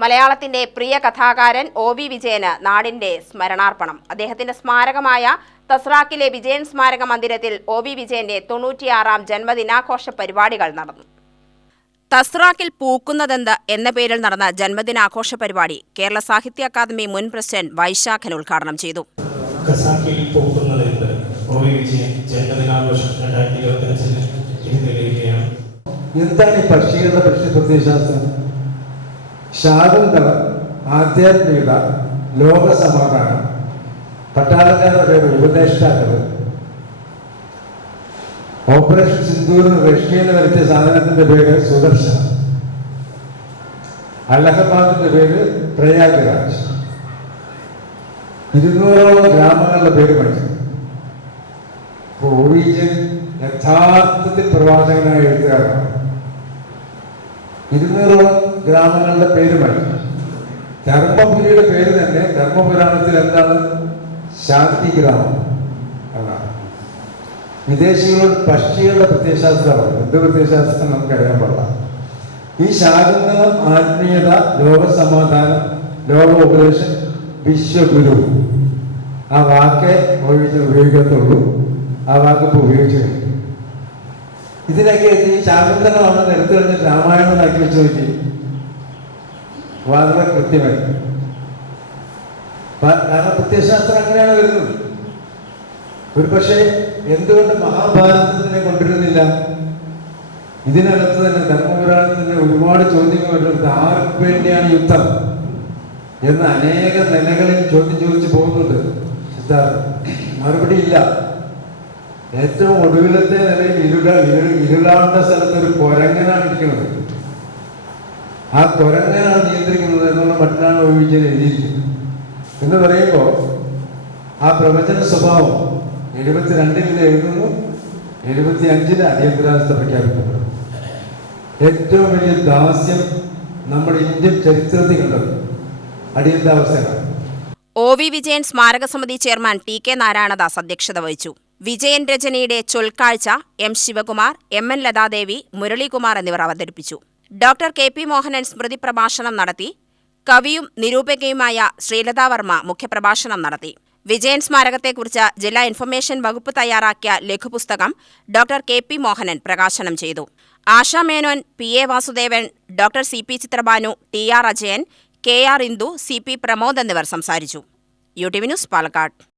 മലയാളത്തിന്റെ പ്രിയ കഥാകാരൻ O V വിജയന് നാടിന്റെ സ്മരണാർപ്പണം. അദ്ദേഹത്തിന്റെ സ്മാരകമായ തസ്രാക്കിലെ വിജയൻ സ്മാരക മന്ദിരത്തിൽ ഒ വി വിജയന്റെ തൊണ്ണൂറ്റിയാറാം ജന്മദിനാഘോഷ പരിപാടികൾ നടന്നു. തസ്രാക്കിൽ പൂക്കുന്നതെന്ത് എന്ന പേരിൽ നടന്ന ജന്മദിനാഘോഷ പരിപാടി കേരള സാഹിത്യ അക്കാദമി മുൻ പ്രസിഡന്റ് വൈശാഖൻ ഉദ്ഘാടനം ചെയ്തു. എന്താണ് ഈ പക്ഷികളുടെ പക്ഷി പ്രത്യയശാസ്ത്രം ശാകുന്തളം ആധ്യാത്മികത ലോകസമാധാനം പട്ടാളക്കാരുടെ പേര് ഉപദേഷ്ടാക്കൾ ഓപ്പറേഷൻ സിന്ദൂറിന് റഷ്യയിൽ വരച്ച സാധനത്തിന്റെ പേര് സുദർശൻ അലഹബാദിന്റെ പേര് പ്രയാഗ്രാജ്. ഇരുന്നൂറോളം ഗ്രാമങ്ങളുടെ പേര് പഠിച്ചു. യഥാർത്ഥത്തിൽ പ്രവാചകനായ എഴുത്തുകാരാണ് ഇരുന്നൂറോളം ഗ്രാമങ്ങളുടെ പേര് പഠിച്ചു ധർമ്മപുരിയുടെ പേര് തന്നെ ധർമ്മപുരാണത്തിൽ എന്താണ്? ശാന്തി ഗ്രാമം എന്നാണ്. വിദേശികളോട് പക്ഷികളുടെ പ്രത്യയശാസ്ത്രമാണ്. എന്ത് പ്രത്യയശാസ്ത്രം നമുക്കറിയാൻ പാടില്ല. ഈ ശാകുന്തളം ആത്മീയത ലോകസമാധാനം ലോക ഉപദേശം വിശ്വഗുരു. ആ വാക്കേ ഉപയോഗിച്ച് ഉപയോഗിക്കത്തുള്ളൂ. ആ വാക്ക് ഇപ്പോൾ ഉപയോഗിച്ചു കഴിഞ്ഞു ഇതിനൊക്കെ ഈ ശാകുന്തളമാണ് എടുത്തു കഴിഞ്ഞ് രാമായണം ആക്കി വെച്ച് നോക്കി. വളരെ കൃത്യമായി. കാരണം പ്രത്യയശാസ്ത്രം അങ്ങനെയാണ് വരുന്നത്. ഒരു പക്ഷേ എന്തുകൊണ്ട് മഹാഭാരതത്തിനെ കൊണ്ടുവരുന്നില്ല? ഇതിനകത്ത് തന്നെ ധർമ്മപുരാണത്തിന്റെ ഒരുപാട് ചോദ്യങ്ങൾ വരുന്നത് ആർക്ക് വേണ്ടിയാണ് യുദ്ധം? എന്ന് അനേക നിലകളിൽ ചോദ്യം ചോദിച്ചു പോകുന്നുണ്ട്. സിദ്ധാർത്ഥൻ. മറുപടി ഇല്ല ഏറ്റവും ഒടുവിലത്തെ നിലയിൽ ഇരുൾ ഇരുളാണ്ട സ്ഥലത്ത് ഒരു കൊരങ്ങനാണ് ഇരിക്കുന്നത്. ആ കൊരങ്ങനാണ് നിയന്ത്രിക്കുന്നത് എന്നുള്ള മറ്റൊരാൾ ഒഴിവിച്ചത് എഴുതിയിരിക്കുന്നത്. എന്ന് പറയുമ്പോൾ ആ പ്രവചന സ്വഭാവം എഴുപത്തിരണ്ടിൽ എഴുതുന്നു എഴുപത്തി അഞ്ചിൽ അടിയന്തരാവസ്ഥ പ്രഖ്യാപിക്കുന്നു ഏറ്റവും വലിയ ദാസ്യം നമ്മുടെ ഇന്ത്യൻ ചരിത്രത്തിൽ കണ്ടത് അടിയന്തരാവസ്ഥയാണ്. ഒ വി വിജയൻ സ്മാരക സമിതി ചെയർമാൻ ടി കെ നാരായണദാസ് അധ്യക്ഷത വഹിച്ചു. വിജയൻ രചനയുടെ ചൊൽക്കാഴ്ച M Sivakumar M N Lathadevi Muralikumar എന്നിവർ അവതരിപ്പിച്ചു. ഡോക്ടർ കെ പി മോഹനൻ സ്മൃതി പ്രഭാഷണം നടത്തി. കവിയും നിരൂപകയുമായ ശ്രീലതാ വർമ്മ മുഖ്യപ്രഭാഷണം നടത്തി. വിജയൻ സ്മാരകത്തെക്കുറിച്ച് ജില്ലാ ഇൻഫർമേഷൻ വകുപ്പ് തയ്യാറാക്കിയ ലഘുപുസ്തകം ഡോക്ടർ കെ പി മോഹനൻ പ്രകാശനം ചെയ്തു. Asha Menon P. A. Vasudevan doctor C. P. Chithrabhanu T. R. Ajayan K. R. Indu C. P. Pramod എന്നിവർ സംസാരിച്ചു. U T V news Palakkad.